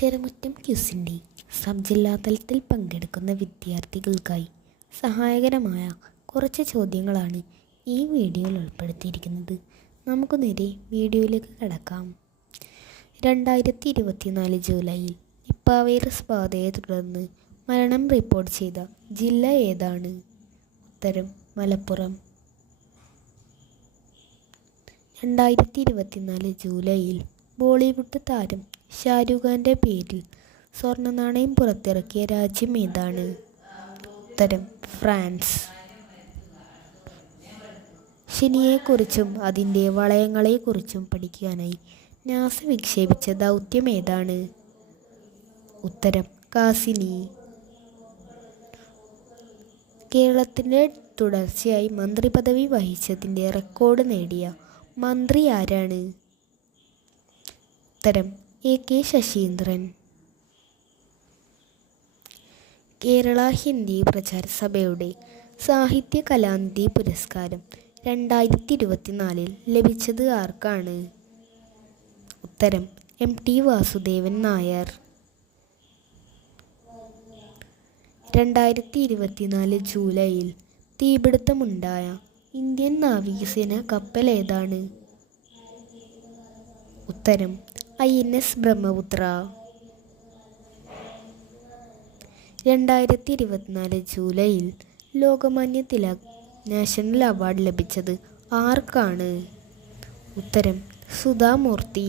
അക്ഷരമുറ്റം ക്വിസിൻ്റെ sub ജില്ലാ തലത്തിൽ പങ്കെടുക്കുന്ന വിദ്യാർത്ഥികൾക്കായി സഹായകരമായ കുറച്ച് ചോദ്യങ്ങളാണ് ഈ വീഡിയോയിൽ ഉൾപ്പെടുത്തിയിരിക്കുന്നത്. നമുക്ക് നേരെ വീഡിയോയിലേക്ക് കടക്കാം. 2024 ജൂലൈയിൽ നിപ്പ വൈറസ് ബാധയെ തുടർന്ന് മരണം റിപ്പോർട്ട് ചെയ്ത ജില്ല ഏതാണ്? ഉത്തരം മലപ്പുറം. 2024 ജൂലൈയിൽ ബോളിവുഡ് താരം ഷാരൂഖ് ഖാൻ്റെ പേരിൽ സ്വർണ്ണ നാണയം പുറത്തിറക്കിയ രാജ്യം ഏതാണ്? ഉത്തരം ഫ്രാൻസ്. ശനിയെക്കുറിച്ചും അതിൻ്റെ വളയങ്ങളെക്കുറിച്ചും പഠിക്കാനായി നാസ വിക്ഷേപിച്ച ദൗത്യം ഏതാണ്? ഉത്തരം കാസിനി. കേരളത്തിൻ്റെ തുടർച്ചയായി മന്ത്രിപദവി വഹിച്ചതിൻ്റെ റെക്കോർഡ് നേടിയ മന്ത്രി ആരാണ്? ഉത്തരം A.K. ശശീന്ദ്രൻ. കേരള ഹിന്ദി പ്രചാര സഭയുടെ സാഹിത്യ കലാനിധി പുരസ്കാരം 2024 ലഭിച്ചത് ആർക്കാണ്? ഉത്തരം M.T. വാസുദേവൻ നായർ. 2024 ജൂലൈയിൽ തീപിടുത്തമുണ്ടായ ഇന്ത്യൻ നാവികസേന കപ്പൽ ഏതാണ്? ഉത്തരം INS ബ്രഹ്മപുത്ര. 2024 ജൂലൈയിൽ ലോകമാന്യ തിലക് നാഷണൽ അവാർഡ് ലഭിച്ചത് ആർക്കാണ്? ഉത്തരം സുധാ മൂർത്തി.